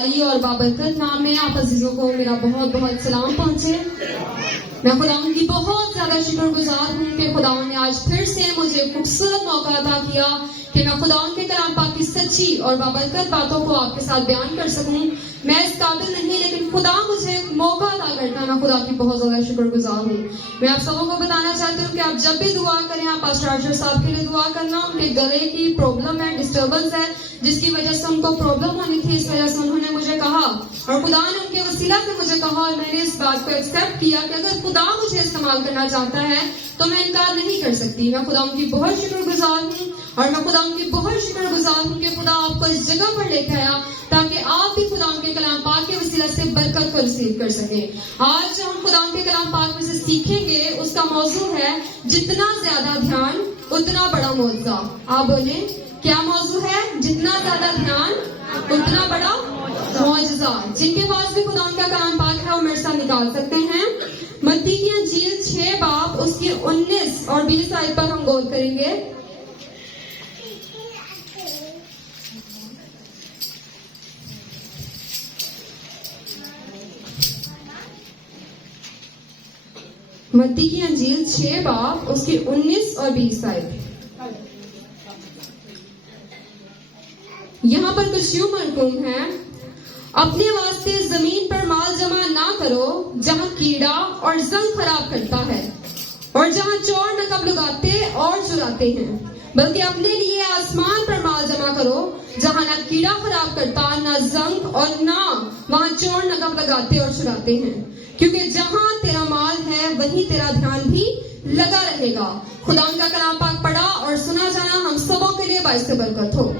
اور بابرکت نام میں آپ عزیزوں کو میرا بہت بہت سلام پہنچے. میں خداوند کی بہت زیادہ شکر گزار ہوں کہ خداوند نے آج پھر سے مجھے خوبصورت موقع عطا کیا کہ میں خداوند کے کلام پاک کی سچی اور بابرکت باتوں کو آپ کے ساتھ بیان کر سکوں. میں اس قابل نہیں لیکن خدا مجھے موقع عطا کرتا ہے. میں خدا کی بہت زیادہ شکر گزار ہوں. میں آپ سبوں کو بتانا چاہتی ہوں کہ آپ جب بھی دعا کریں آپ پاسٹر ارشد صاحب کے لیے دعا کرنا. ان کے گلے کی پرابلم ہے, ڈسٹربنس ہے, جس کی وجہ سے ان کو پرابلم ہونی تھی. اس وجہ سے انہوں نے مجھے کہا اور خدا نے ان کے وسیلہ سے مجھے کہا اور میں نے اس بات کو ایکسپٹ کیا کہ اگر خدا مجھے استعمال کرنا چاہتا ہے تو میں انکار نہیں کر سکتی. میں خدا ان کی بہت شکر گزار ہوں اور میں خدا ان کی بہت شکر گزار ہوں کہ خدا آپ کو اس جگہ پر لے کے آیا تاکہ آپ بھی خدا ان کے کلام پاک کے وسیلہ سے برکت کو ریسیو کر سکیں. آج جو ہم خدا ان کے کلام پاک میں سے سیکھیں گے اس کا موضوع ہے جتنا زیادہ دھیان اتنا بڑا معجزہ. آپ بولیں کیا موضوع ہے؟ جتنا زیادہ دھیان اتنا بڑا معجزہ. جن کے پاس بھی خدا ان کا کلام پاک ہے وہ میرے ساتھ نکال سکتے ہیں. متی کی انجیل 6 باب اس کی 19 اور 20 آیت پر ہم غور کریں گے. متی کی انجیل 6 باب اس کی 19 اور 20 آیت. یہاں پر کچھ یوں مرقوم ہے: اپنے واسطے زمین پر مال جمع نہ کرو جہاں کیڑا اور زنگ خراب کرتا ہے اور جہاں چور نقب لگاتے اور چراتے ہیں, بلکہ اپنے لیے آسمان پر مال جمع کرو جہاں نہ کیڑا خراب کرتا نہ زنگ اور نہ وہاں چور نقب لگاتے اور چراتے ہیں, کیونکہ جہاں تیرا مال ہے وہیں تیرا دھیان بھی لگا رہے گا. خدا ان کا کلام پاک پڑھا اور سنا جانا ہم سبوں کے لیے باعث برکت ہو.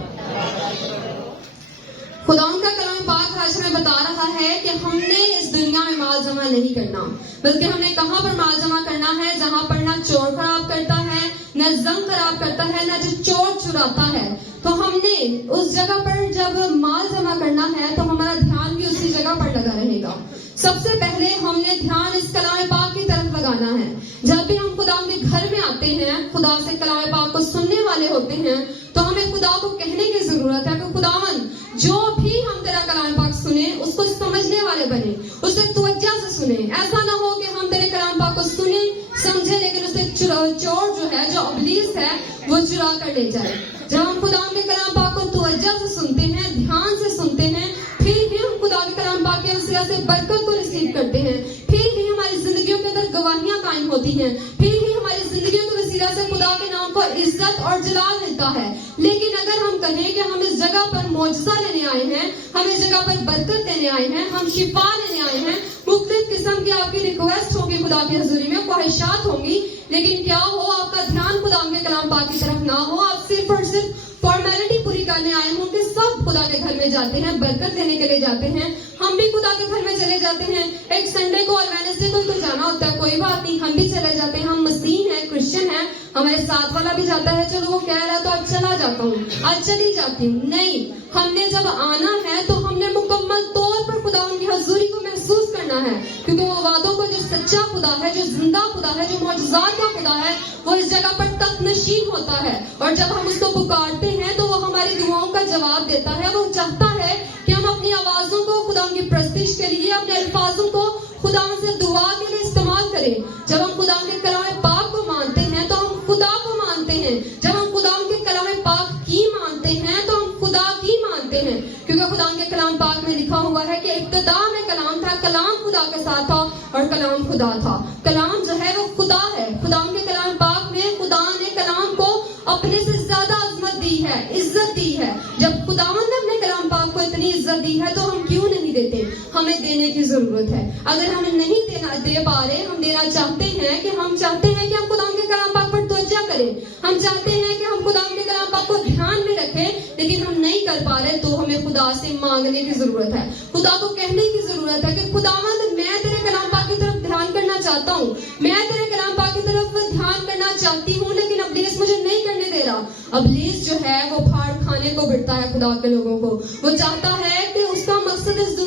خدا ان کا کلام پاک آج ہمیں بتا رہا ہے کہ ہم نے اس دنیا میں مال جمع نہیں کرنا, بلکہ ہم نے کہاں پر مال جمع کرنا ہے جہاں پر نہ چور خراب کرتا ہے نہ زنگ خراب کرتا ہے نہ جو چور چراتا ہے. تو ہم نے اس جگہ پر جب مال جمع کرنا ہے تو ہمارا دھیان بھی اسی جگہ پر لگا رہے گا. سب سے پہلے ہم نے دھیان اس کلام پاک کی طرف لگانا ہے. جب بھی ہم خدا کے گھر میں آتے ہیں, خدا سے کلام پاک کو سننے والے ہوتے ہیں, تو ہمیں خدا کو کہنے کی ضرورت ہے کہ خداوند جو بھی ہم تیرا کلام پاک سنیں اس کو سمجھنے والے بنے, اسے توجہ سے سنیں. ایسا نہ ہو کہ ہم تیرے کلام پاک کو سنیں سمجھے لیکن اسے چور جو ہے جو ابلیس ہے وہ چرا کر لے جائے. جب ہم خدا کے کلام پاک کو توجہ سے سنتے ہیں, دھیان سے سنتے ہیں, پھر ہی ہم خدا کے کلام پاک کے وسیلہ سے برکت کو ریسیو کرتے ہیں, پھر ہی ہماری زندگیوں کے اندر گواہیاں قائم ہوتی ہیں, پھر ہی ہماری زندگیوں کے وسیلہ سے خدا کے نام کو عزت اور جلال ملتا ہے. لیکن اگر ہم کہیں کہ ہم اس جگہ پر معجزہ لینے آئے ہیں, ہم اس جگہ پر برکت لینے آئے ہیں, ہم شفا لینے آئے ہیں, مختلف قسم کی آپ کی ریکویسٹ ہوگی خدا کی حضوری میں, خواہشات ہوں گی, لیکن کیا ہو آپ کا دھیان خدا کے کلام پاک کی طرف نہ ہو, آپ صرف اور صرف فارمیلٹی پوری کرنے آئے ہوں کہ سب خدا کے گھر میں جاتے ہیں, برکت لینے کے لیے جاتے ہیں, ہم بھی خدا کے گھر میں چلے جاتے ہیں, ایک سنڈے کو اور وینسڈے کو تو جانا ہوتا ہے, کوئی بات نہیں, ہم بھی چلے جاتے ہیں, ہم مسیح ہیں, کرسچن ہیں, ہمارے ساتھ والا بھی جاتا ہے, چلو وہ کہہ رہا تو آج چلا جاتا ہوں, آج چلی جاتی ہوں. نہیں, ہم نے جب آنا ہے تو ہم نے مکمل طور پر خدا ان کی حضوری کو محسوس کرنا ہے, کیونکہ وہ وعدوں کو جو سچا خدا ہے, جو زندہ خدا ہے, جو معجزات کا خدا ہے, وہ اس جگہ پر تخت نشین ہوتا ہے. اور جب ہم اس کو پکارتے ہیں تو وہ ہماری دعاؤں کا جواب دیتا ہے. وہ چاہتا ہے کہ ہم اپنی آوازوں کو خدا کی پرستش کے لیے, اپنے الفاظوں کو خدا سے دعا کے لیے استعمال کریں. جب ہم خدا کے کلام پاک کو مانتے ہیں تو ہم خدا کو مانتے ہیں, جب ہم خدا کے کلام پاک کی مانتے ہیں تو ہم خدا کی مانتے ہیں, کیونکہ خدا کے کلام پاک میں لکھا ہوا ہے کہ ابتدا میں کلام تھا, کلام خدا کے ساتھ تھا اور کلام خدا تھا. کلام جو ہے وہ خدا ہے. خدا کے کلام پاک میں خدا نے کلام کو اپنے سے زیادہ عظمت دی ہے, عزت دی ہے. جب خداوند نے اپنے کلام پاک کو اتنی عزت دی ہے تو ہم کیوں نہیں دیتے؟ ہمیں دینے کی ضرورت ہے. اگر ہم نہیں دے پا رہے, ہم دینا چاہتے ہیں کہ ہم چاہتے ہیں کہ ہم خدا کے کلام پاک پر توجہ کریں, ہم چاہتے ہیں کہ ہم خدا کے کلام پاک کو دھیان میں رکھیں, لیکن ہم نہیں کر پا رہے, تو ہمیں خدا سے مانگنے کی ضرورت ہے, خدا کو کہنے کی ضرورت ہے کہ خداوند میں تیرے کلام پاک کی طرف دھیان کرنا چاہتا ہوں, میں تیرے کلام پاک کی طرف دھیان کرنا چاہتی ہوں, لیکن ابلیس مجھے نہیں کرنے دے رہا. ابلیس جو ہے وہ پھاڑ کھانے کو بڑھتا ہے خدا کے لوگوں کو. وہ چاہتا ہے کہ اس کا مقصد اس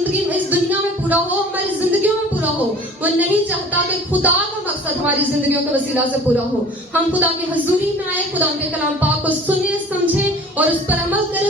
دنیا میں پورا ہو, ہماری زندگیوں میں پورا ہو. وہ نہیں چاہتا کہ خدا کا مقصد ہماری زندگیوں کے وسیلہ سے پورا ہو. ہم خدا کی حضوری میں آئے, خدا کے کلام پاک کو سنیں, سمجھیں اور اس پر عمل کریں,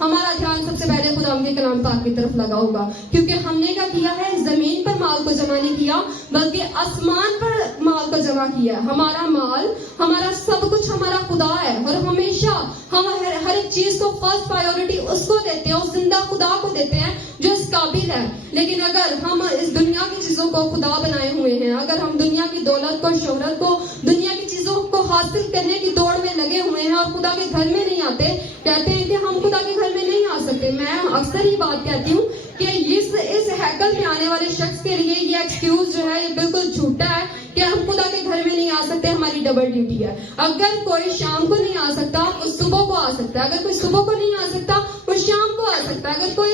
ہمارا دھیان سب سے پہلے خدا کے کلام پاک کی طرف لگا ہوگا, کیونکہ ہم نے کیا کیا ہے, زمین پر مال کو جمع نہیں کیا بلکہ آسمان پر مال کو جمع کیا ہے. ہمارا مال, ہمارا سب کچھ ہمارا خدا ہے, اور ہمیشہ ہم ہر ایک چیز کو فرسٹ پرائیورٹی اس کو دیتے ہیں, اس زندہ خدا کو دیتے ہیں جو اس قابل ہے. لیکن اگر ہم اس دنیا کی چیزوں کو خدا بنائے ہوئے ہیں, اگر ہم دنیا کی دولت کو, شہرت کو, دنیا کی چیزوں کو حاصل کرنے کی دوڑ میں لگے ہوئے ہیں اور خدا کے گھر میں نہیں آتے, کہتے ہیں کہ ہم خدا کے گھر میں نہیں آ سکتے. میں اکثر یہ بات کہتی ہوں کہ اس ہیکل میں آنے والے شخص کے لیے یہ ایکسکیوز جو ہے یہ بالکل جھوٹا ہے کہ ہم خدا کے گھر میں نہیں آ سکتے, ہماری ڈبل ڈیوٹی ہے. اگر کوئی شام کو نہیں آ سکتا وہ صبح کو آ سکتا ہے, اگر کوئی صبح کو نہیں آ سکتا وہ شام کو آ سکتا ہے, اگر کوئی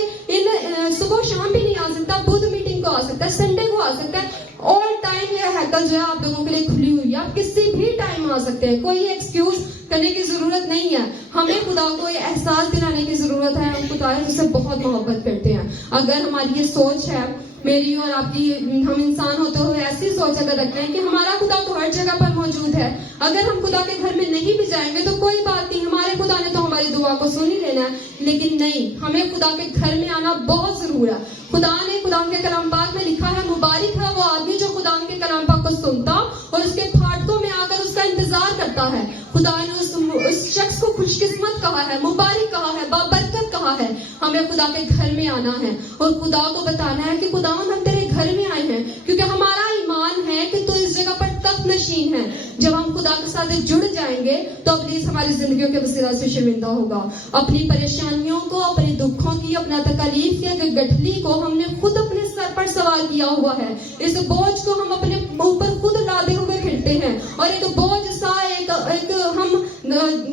صبح شام بھی نہیں آ سکتا بدھ میٹنگ کو آ سکتا ہے, سنڈے کو آ سکتا ہے. آل ٹائم یہ ہیکل جو ہے آپ لوگوں کے لیے کھلی ہوئی ہے, آپ کسی بھی ٹائم آ سکتے ہیں, کوئی ایکسکیوز کرنے کی ضرورت نہیں ہے. ہمیں خدا کو یہ احساس دلانے کی ضرورت ہے, ہم خدا سے بہت محبت کرتے ہیں. اگر ہماری یہ سوچ ہے, میری اور آپ کی, ہم انسان ہوتے ہوئے ایسی سوچ اگر رکھتے ہیں کہ ہمارا خدا تو ہر جگہ پر موجود ہے, اگر ہم خدا کے گھر میں نہیں بھی جائیں گے تو کوئی بات نہیں, ہمارے خدا نے تو ہماری دعا کو سن ہی لینا ہے. لیکن نہیں, ہمیں خدا کے گھر میں آنا بہت ضرور ہے. خدا نے خدا کے کلام پاک میں لکھا ہے, مبارک ہے وہ آدمی جو خدا کے کلام پاک کو سنتا اور اس کے پھاٹکوں میں آ کر اس کا انتظار کرتا ہے. خدا نے اس شخص کو خوش قسمت کہا ہے, مبارک کہا ہے, بابرکت کہا ہے. ہمیں خدا کے گھر میں آنا ہے اور خدا کو بتانا ہے کہ خدا ہم تیرے گھر میں آئے ہیں, کیونکہ ہمارا ایمان ہے کہ تو اس جگہ پر تخت نشین ہے. جب ہم خدا کے ساتھ جڑ جائیں گے تو ابلیس ہماری زندگیوں کے وسیلہ سے شرمندہ ہوگا. اپنی پریشانیوں کو, اپنے دکھوں کی, اپنا تکالیف کی گٹھلی کو ہم نے خود اپنے سر پر سوار کیا ہوا ہے. اس بوجھ کو ہم اپنے اوپر خود لادے ہوئے پھرتے ہیں, اور ایک بوجھ سا ایک ہم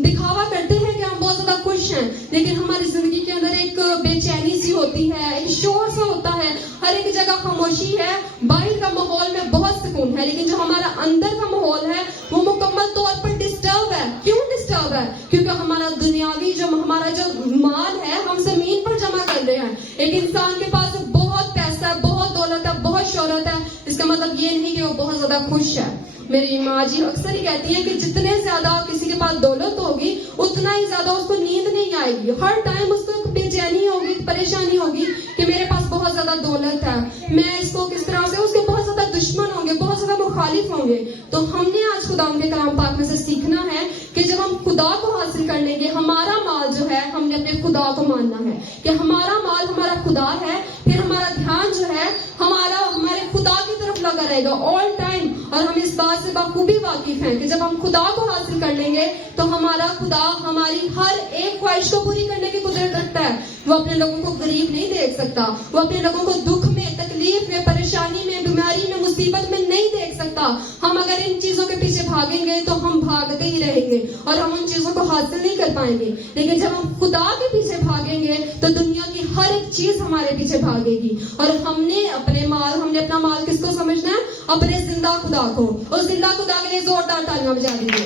دکھاوا کرتے ہیں کہ ہم بہت زیادہ خوش ہیں, لیکن ہماری زندگی کے اندر ایک بے چینی سی ہوتی ہے, ایک شور سا ہوتا ہے, ہر ایک جگہ خاموشی ہے. باہر کا ماحول میں بہت سکون ہے, لیکن جو ہمارا اندر کا ماحول ہے وہ مکمل طور پر ڈسٹرب ہے. کیوں ڈسٹرب ہے؟ کیونکہ ہمارا دنیاوی ہمارا جو مال ہے ہم زمین پر جمع کر رہے ہیں. ایک انسان کے پاس بہت پیسہ ہے, بہت دولت ہے, بہت شہرت ہے, اس کا مطلب یہ نہیں کہ وہ بہت زیادہ خوش ہے. میری ماں جی اکثر ہی کہتی ہیں کہ جتنے زیادہ کسی کے پاس دولت ہوگی اتنا ہی زیادہ اس کو نیند نہیں آئے گی. ہر ٹائم اس کو بے چینی ہوگی, پریشانی ہوگی کہ میرے پاس بہت زیادہ دولت ہے, میں اس کو کس طرح سے, اس کے بہت زیادہ دشمن ہوں گے, بہت زیادہ مخالف ہوں گے. تو ہم نے آج خدا کے کلام پاک میں سے سیکھنا ہے کہ جب ہم خدا کو حاصل کر لیں گے, ہمارا مال جو ہے ہم نے اپنے خدا کو ماننا ہے کہ ہمارا مال ہمارا خدا ہے. پھر ہمارا دھیان جو ہے ہمارے خدا کی طرف لگا رہے گا آل ٹائم. اور ہم اس بات سے بخوبی واقف ہیں کہ جب ہم خدا کو حاصل کر لیں گے تو ہمارا خدا ہماری ہر ایک خواہش کو پوری کرنے کی قدرت رکھتا ہے. وہ اپنے لوگوں کو غریب نہیں دیکھ سکتا, وہ اپنے لوگوں کو دکھ میں, تکلیف میں, پریشانی میں, بیماری میں, مصیبت میں نہیں دیکھ سکتا. ہم اگر ان چیزوں کے پیچھے بھاگیں گے تو ہم بھاگتے ہی رہیں گے اور ہم ان چیزوں کو حاصل نہیں کر پائیں گے. لیکن جب ہم خدا کے پیچھے بھاگیں گے تو دنیا کی ہر ایک چیز ہمارے پیچھے بھاگے گی. اور ہم نے اپنا مال کس کو سمجھنا ہے؟ اپنے زندہ خدا کو. اور زندہ خدا کے لیے زوردار تالیاں بجا دیجیے.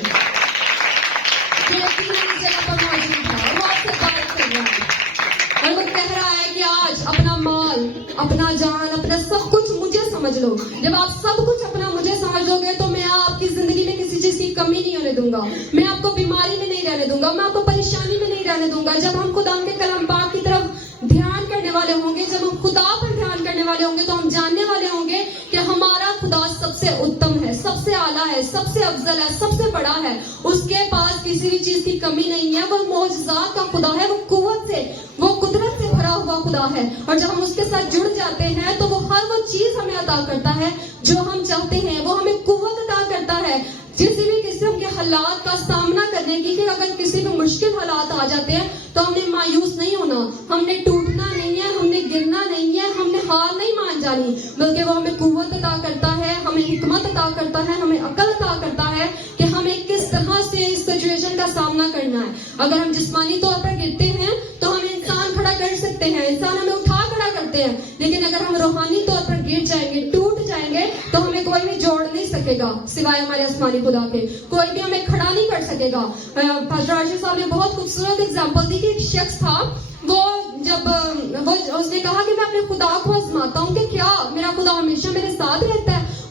اور وہ کہہ رہا ہے کہ آج اپنا مال, اپنا جان, اپنا سب کچھ مجھے سمجھ لو. جب آپ سب کچھ اپنا مجھے سمجھ لو گے تو میں آپ کی زندگی میں کسی چیز کی کمی نہیں ہونے دوں گا, میں آپ کو بیماری میں نہیں رہنے دوں گا, میں آپ کو پریشانی میں نہیں رہنے دوں گا. جب ہم خدا کے کلام پاک کی طرف دھیان کرنے والے ہوں گے, جب ہم خدا پر دھیان کرنے والے ہوں گے تو ہم جاننے والے ہوں گے کہ ہمارا خدا سب سے اتم ہے, سب سے اعلیٰ ہے, سب سے افضل ہے, سب سے بڑا ہے. اس کے پاس کسی بھی چیز کی کمی نہیں ہے. وہ معجزات کا خدا ہے, وہ قوت سے, وہ قدرت سے بھرا ہوا خدا ہے. اور جب ہم اس کے ساتھ جڑ جاتے ہیں تو وہ ہر وہ چیز ہمیں عطا کرتا ہے جو ہم چاہتے ہیں. وہ ہمیں قوت عطا کرتا ہے کسی بھی قسم کے حالات کا سامنا کرنے کی. کہ اگر کسی بھی مشکل حالات آ جاتے ہیں تو ہم نے مایوس نہیں ہونا, ہم نے ٹوٹنا نہیں ہے, ہم نے گرنا نہیں ہے, ہم نے ہار نہیں مان جانی, بلکہ وہ ہمیں قوت عطا کرتا ہے, ہمیں حکمت عطا کرتا ہے, ہمیں عقل عطا کرتا ہے کہ ہمیں کس طرح سے اس سچویشن کا سامنا کرنا ہے. اگر ہم جسمانی طور پر گرتے ہیں تو ہمیں انسان کھڑا کر سکتے ہیں, انسان ہمیں اٹھا کھڑا کرتے ہیں. لیکن اگر ہم روحانی طور پر گر جائیں گے, ٹوٹ جائیں گے, تو ہمیں کوئی بھی جوڑ نہیں سکے گا سوائے ہمارے آسمانی خدا کے. کوئی بھی ہمیں کھڑا نہیں کر سکے گا. پاسٹر راشد صاحب نے بہت خوبصورت اگزامپل دی کہ ایک شخص تھا, وہ اس نے کہا کہ میں اپنے خدا کو آزماتا ہوں کہ کیا میرا خدا ہمیشہ میرے ساتھ رہتا ہے,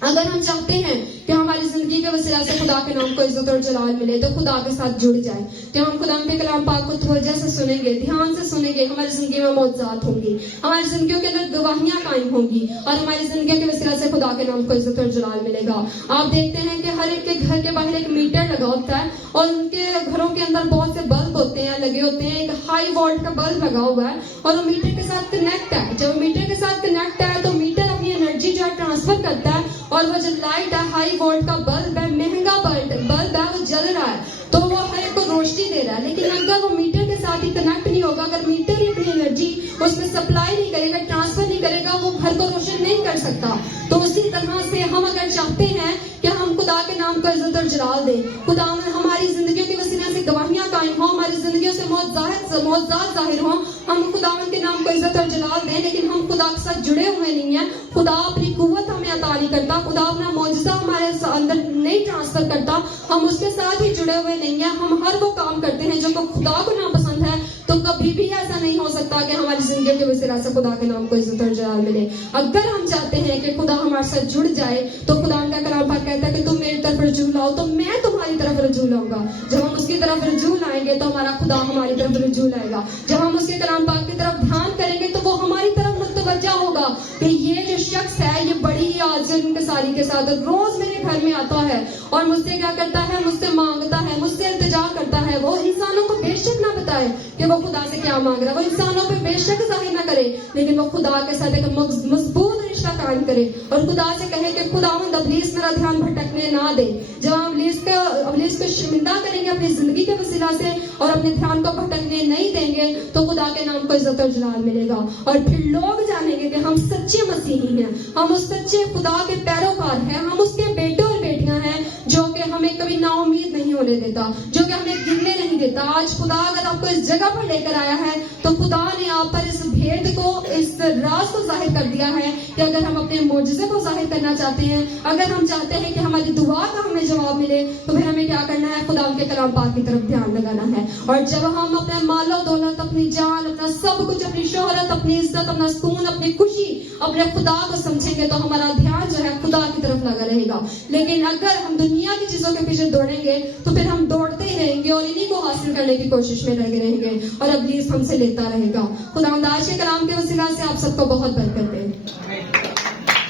اگر ہم چاہتے ہیں کہ ہماری زندگی کے وسیلہ سے خدا کے نام کو عزت اور جلال ملے تو خدا کے ساتھ جڑ جائیں. کہ ہم خدا کے کلام پاک کو توجہ سے سنیں گے, دھیان سے سنیں گے, ہماری زندگی میں معجزات ہوں گی, ہماری زندگیوں کے اندر گواہیاں قائم ہوں گی, اور ہماری زندگیوں کے وسیلہ سے خدا کے نام کو عزت اور جلال ملے گا. آپ دیکھتے ہیں کہ ہر ایک کے گھر کے باہر ایک میٹر لگا ہوتا ہے, اور ان کے گھروں کے اندر بہت سے بلب ہوتے ہیں, لگے ہوتے ہیں. ایک ہائی وولٹ کا بلب لگا ہوا ہے, اور وہ میٹر کے ساتھ کنیکٹ ہے. جب میٹر کے ساتھ کنیکٹ ہے تو میٹر اپنی انرجی جو ہے ٹرانسفر کرتا ہے, اور وہ جو لائٹ ہے, ہائی وولٹ کا بلب ہے, مہنگا بلب ہے, وہ جل رہا ہے, تو وہ ہر ایک کو روشنی دے رہا ہے. لیکن اگر وہ میٹر کے ساتھ ہی کنیکٹ نہیں ہوگا, اگر میٹر ہی اپنی انرجی اس میں سپلائی نہیں کرے گا, ٹرانسفر نہیں کرے گا, وہ گھر کو روشن نہیں کر سکتا. تو اسی طرح سے ہم اگر چاہتے ہیں کہ ہم خدا کے نام کو عزت اور جلال دیں, خدا میں ہماری زندگیوں کے وسیلے سے گواہیاں قائم ہوں, ہماری زندگیوں سے معجزات ظاہر ہوں, ہم خدا کے نام کو عزت اور جلال دیں, لیکن ہم خدا کے ساتھ جڑے ہوئے نہیں ہیں. خدا اپنی قوت ہمیں عطا نہیں کرتا, خدا اپنا معجزہ ہمارے اندر نہیں ٹرانسفر کرتا, ہم اس کے ساتھ ہی جڑے ہوئے نہیں ہیں. ہم ہر وہ کام کرتے ہیں جو خدا کو ناپسند ہے, تو کبھی بھی ایسا نہیں ہو سکتا کہ ہماری زندگیوں کے وسیلہ سے خدا کے نام کو عزت اور جلال ملے. اگر ہم چاہتے ہیں کہ خدا ہمارے ساتھ جڑ جائے تو خدا کا کلام پاک کہتا ہے کہ تم میری طرف رجوع لاؤ تو میں تمہاری طرف رجوع لاؤں گا. جب ہم اس کی طرف رجوع لائیں گے تو ہمارا خدا ہماری طرف رجوع لائے گا. جب ہم اس کے کلام پاک کی طرف دھیان کریں گے تو وہ ہماری طرف متوجہ ہوگا کہ یہ جو شخص ہے یہ بڑی ہی عاجز انکساری کے ساتھ روز میرے گھر میں آتا ہے, اور مجھ سے کیا کرتا ہے, مجھ سے مانگتا ہے, مجھ سے التجا کرتا ہے. وہ انسانوں کو بے شک نہ بتائے کہ وہ خدا سے کیا مانگ رہا ہے, وہ انسانوں پہ بے شک ظاہر نہ کرے, لیکن وہ خدا کے ساتھ ایک مضبوط رشتہ قائم کرے, اور خدا سے کہے کہ خداوند ابلیس میرا دھیان بھٹکنے نہ دے. جب ہم ابلیس کو شرمندہ کریں گے اپنی زندگی کے وسیلہ سے, اور اپنے دھیان کو بھٹکنے نہیں دیں گے, تو خدا کے نام کو عزت اور جلال ملے گا. اور پھر لوگ جانیں گے کہ ہم سچے مسیحی ہیں, ہم اس سچے خدا کے پیروکار ہیں, ہم اس کے بیٹے اور بیٹیاں ہیں جو کہ ہمیں کبھی نا امید نہیں ہونے دیتا, جو کہ ہمیں گرنے نہیں دیتا. آج خدا اگر آپ کو اس جگہ پر لے کر آیا ہے تو خدا نے آپ پر اس بھید کو, اس راز کو ظاہر کر دیا ہے کہ اگر ہم اپنے معجزے کو ظاہر کرنا چاہتے ہیں, اگر ہم چاہتے ہیں کہ ہماری دعا کا ہمیں جواب ملے, تو پھر ہمیں کیا کرنا ہے, خدا کے کلام پاک کی طرف دھیان لگانا ہے. اور جب ہم اپنا مال و دولت, اپنی جان, اپنا سب کچھ, اپنی شہرت, اپنی عزت, اپنا سکون, اپنی خوشی اپنے خدا کو سمجھیں گے تو ہمارا دھیان جو ہے خدا کی طرف لگا رہے گا. لیکن اگر ہم دنیا کی چیزوں کے پیچھے دوڑیں گے تو پھر ہم دوڑتے ہی رہیں گے اور انہی کو حاصل کرنے کی کوشش میں لگے رہیں گے, اور ابلیس ہم سے لیتا رہے گا. خدا آج کے کلام کے وسیلہ سے آپ سب کو بہت برکت دے.